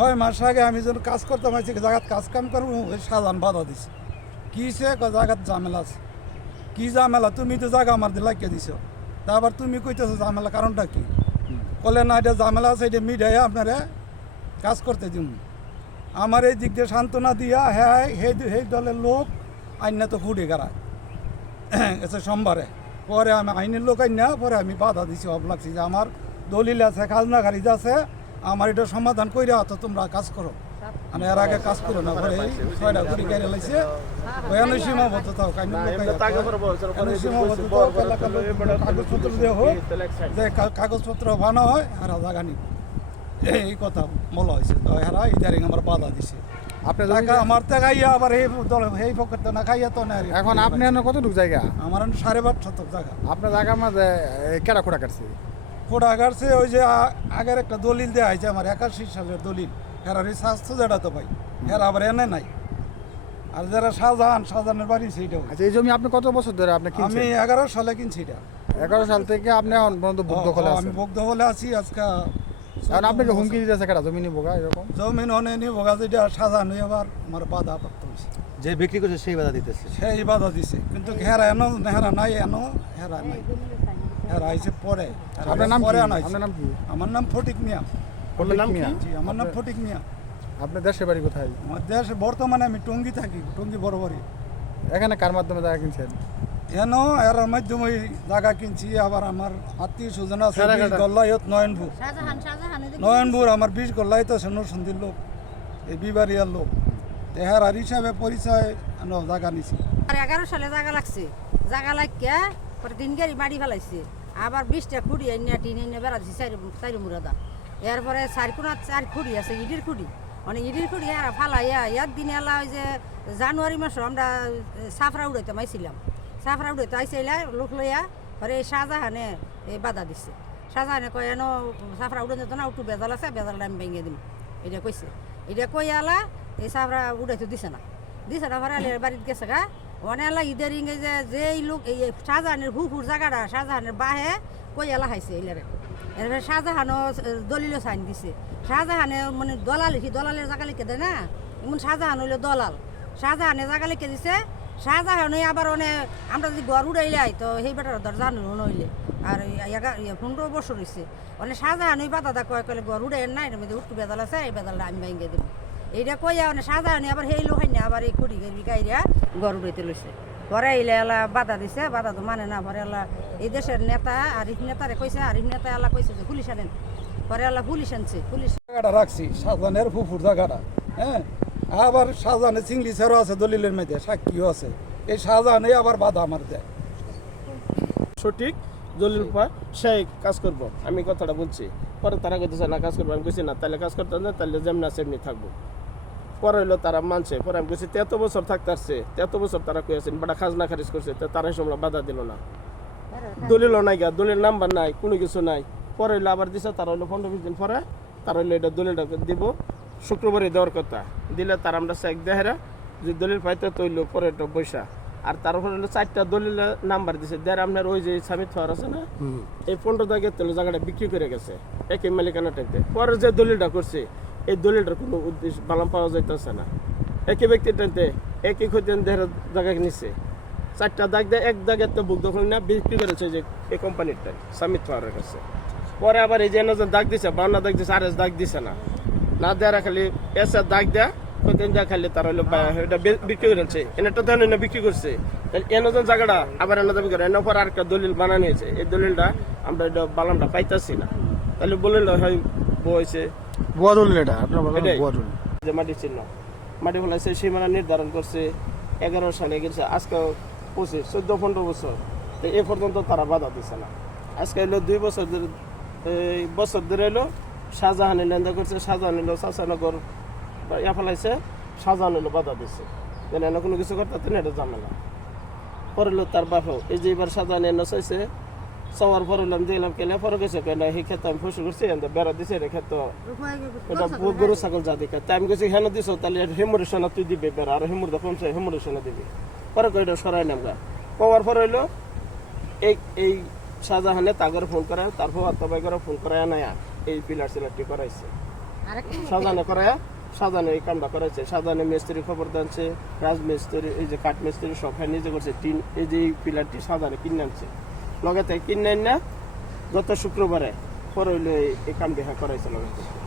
6 মাস আগে আমি যখন কাজ করতাম আছি জায়গাত কাজ কাম করবো ওই শাহজাহান বাধা দিছে কি সে জায়গাত ঝামেলা আছে কি ঝামেলা তুমি তো জায়গা আমার দিয়ে লাগিয়ে দিছ তারপর তুমি কইতেছো ঝামেলা কারণটা কি বলে না এটা ঝামেলা আছে এটা মিডিয়ায় আপনারা কাজ করতে দিন আমার এই দিক দিয়ে সান্ত্বনা দিয়া হ্যাঁ সেই দলের লোক আইনা তো খুঁড়ে গাড়ায় এসে সোমবারে পরে আমি আইনের লোক আইনা পরে আমি বাধা দিছি অব লাগছি যে আমার দলিল আছে খাজনা খারিজ আছে আমার এটা সমাধান কইরা তো তোমরা কাজ করো মানে এর আগে কাজ করো না পরে 6টা গুড়ি গাড়ি লাইছে ওখানে সীমাবদ্ধতাও কাগজপত্র দিয়ে হোক যে কাগজপত্র বানা হয় আর জায়গা নিব এই কথা বলা হয়েছে তো এরা ইদারিং আমার বাধা দিছে আপনার টাকা আমার টাকাইয়া আবার এই পকেট না খাইয়া তো না এখন আপনি কতটুকু জায়গা আমার 5.5 শতক জায়গা আপনার জায়গার মাঝে কেডা খোঁড়া কাটছে খোড়া গাড়ছে ওই যে আগের একটা দলিল দেওয়া হয়েছে আমার 81 সালের দলিল এরা স্বাস্থ্য যেটা তো ভাই এরা আবার এনে নাই আর যারা শাহজাহানের বাড়ি সেইটাও আচ্ছা এই জমি আপনি কত বছর ধরে আপনি আমি কিনছেন 11 সালে কিনছি এটা 11 সাল থেকে আপনি এখন পর্যন্ত ভোগ দখলে আমি আছেন ভোগ দখলে আছি আজকে এখন আপনাকে হুমকি দিতেছে কেডা জমি নিবো গা এরকম জমিন অনেনি ভোগা যেটা শাহজাহান হয়ে আবার আমার বাধা প্রাপ্ত হয়েছে যে বিক্রি করছে সেই বাধা দিতেছে সেই বাধা দিছে কিন্তু হেরা নাই হেরা নাই হেরা আইছে পরে আপনার নাম পরে কি আনাইছে। আপনার নাম কি আমার নাম ফটিক মিয়া আপনার নাম কি জি আমার নাম ফটিক মিয়া আপনার দেশের বাড়ি কোথায় আমার দেশে বর্তমানে আমি টঙ্গী থাকি টঙ্গী বরাবরই এখানে কার মাধ্যমে জায়গা কিনছেন এন এর মাধ্যমে জায়গা কিনছি আবার আমার আত্মীয় স্বজন আছে কারা 20 কারা? গল্লায়ত নয়নপুর নয়নপুর আমার 20 গল্লায়ত আছে নরসিংদীর লোক এই বিবারিয়ার লোক তেহার আর হিসাবে পরিচয় জায়গা নিছি আর 11 সালে জায়গা লাগছে জায়গা লাগিয়া পরে 3 গাড়ি মারি ফেলাইছে আবার 20টা খুঁড়ি আইনা টিন আইনা বেড়া দিছে চারি মুরাদা এরপরে 4 খুঁড়ি আছে ইডির খুঁড়ি মানে ইডির খুঁড়ি আর ফালাইয়া ইয়ার দিনে এলা ওই যে জানুয়ারি মাসে আমরা সাফরা উড়াইতে মাইছিলাম সাফরা উড়াইতে আইসাইলা লোক লইয়া পরে এই শাহজাহানে এই বাধা দিচ্ছে শাহজাহানে কয় এনো সাফরা উড়াই যেত না একটু বেজাল আছে বেজালটা আমি ভেঙে দিম এটা কইছে এটা কই আলা এই সাফরা উড়াইতে দিছে না পরে আলের বাড়িতে গেছে গা অনেক এলা ঈদের ইংগে যে এই লোক এই শাহজাহানের হুকুর জায়গাটা শাহজাহানের বাহে কই এলা খাইছে এলারে এরপরে শাহজাহানও দলিলও সাইন দিছে শাহজাহানে মানে দলালের জায়গা লিখে দেয় না এমন শাহজাহান হইলো দলাল শাহজাহানে জায়গা লিখে দিছে শাহজাহানে আবার অনেক আমরা যদি ঘর উড়াইলাই তো সেই বেটার দরজা নইলে আর 15 বছর হয়েছে মানে শাহজাহান ওই বাধা কয় কলে ঘর উড়াই না এর মধ্যে উঠু বেদাল আছে এই বেদালটা আমি ভেঙে দেবো এইটা কইয়া মানে শাহজাহানি আবার সেই লোক না আবার এই খুঁড়ি গাইরা ঘর উড়াইতে লইছে ঘরে আইলে এলা বাধা দিছে বাধা তো মানে না পরে এলা এই দেশের নেতা আরিফ নেতারে কইছে আরিফ নেতা এলা কইছে যে পুলিশ আনেন পরে এলা পুলিশ আনছে পুলিশ জায়গাটা রাখছি শাহজাহানের ফুফুর জায়গাটা হ্যাঁ আবার শাহজাহানের চিংড়ি ছেড়ো আছে দলিলের মধ্যে সাক্ষীও আছে এই শাহজাহানে আবার বাধা আমার দেয় সঠিক দলিল পায় সেই কাজ করব আমি কথাটা বলছি পরে তারা কইতেছে না কাজ করবো আমি কইছি না তাহলে কাজ করতে না তাহলে যেমন আছে এমনি থাকবো পরে হইলো তারা মানছে পরে আমি কইছি 33 বছর থাকতে আসছে 33 বছর তারা কইছেন বাটা খাজনা খারিজ করছে তো তারা সময় বাধা দিল না দলিলও নাই গা দলিল নাম্বার নাই কোনো কিছু নাই পরে হইলো আবার দিছে তারা হইলো 15-20 দিন পরে তারা হইলো এটা দলিলটা দিব শুক্রবারে দেওয়ার কথা দিলে তারা আমরা চেক দেহেরা যে দলিল পাইতে তৈল পরে একটা পয়সা আর তারপরে হলো 4টা দলিল নাম্বার দিছে দেড় আপনার ওই যে স্বামী থার আছে না এই 15 টাকা তেল জায়গাটা বিক্রি করে গেছে একই মালিকানা টাইপে পরে যে দলিলটা করছে এই দলিলটার কোনো উদ্দেশ্য বালাম পাওয়া যাইতেছে না একই ব্যক্তির টাইতে একই ক্ষতি দেড় জায়গা নিচ্ছে 4টা দাগ দেয় এক দাগে তো বুক দখল না বিক্রি করেছে যে এই কোম্পানিরটাই স্বামী থারের কাছে পরে আবার এই যে দাগ দিছে 52 দাগ দিছে আর দাগ দিছে না দেয়া খালি এসে দাগ দেয়া কতদিন দেখা খালি তার হলো এটা বিক্রি করেছে এনেটা তো এনে বিক্রি করছে এনজন জায়গাটা আবার এনে দাবি করে এনে পর আর একটা দলিল বানানো হয়েছে এই দলিলটা আমরা এটা বালামটা পাইতাছি না তাহলে বললেন হয় বইছে বুয়া দলিল এটা আপনার বলেন বুয়া দলিল যে মাটি চিহ্ন মাটি ফেলাইছে সীমানা নির্ধারণ করছে 11 সালে গেছে আজকে 14-15 বছর তো এ পর্যন্ত তারা বাধা দিছে না আজকে হলো 2 বছর ধরে এই বছর ধরে হলো শাহজাহানের লেনদেন করছে শাহজাহান হলো শাসনগর ইয়া ফেলাইছে শাহজাহান হলো বাধা দিচ্ছে যেন এনে কোনো কিছু করতে না এটা ঝামেলা পরে হলো তার বাপেও এই যে এবার শাহজাহান এনে চাইছে সবার পর হলাম দিলাম কেলে পরে গেছে কেন এই ক্ষেত্রে আমি ফসল করছি বেড়া দিছে রে ক্ষেত্র এটা গরু ছাগল যা দিকে তাই আমি গেছি হেন দিছ তাহলে হেমুরেশনা তুই দিবে বেড়া আর হেমুর দেখুন হেমুরেশনা দিবি পরে কইটা সরাই নামগা পাওয়ার পর হইলো এই শাহজাহানে তাগর ফোন করে তারপর আত্মাবাই করে ফোন করায় না এই পিলার সিলেক্টি করাইছে সাজানে করায় সাজানে এই কামটা করেছে সাজানে মিস্ত্রি খবর জানছে রাজমিস্ত্রি এই যে কাঠ মিস্ত্রি সব নিজে করছে টিন এই যে এই পিলারটি সাজানে কিনে আনছে লগে থেকে কিনে না গত শুক্রবারে পরে হইলো এই কামটি করাইছে লগে থেকে।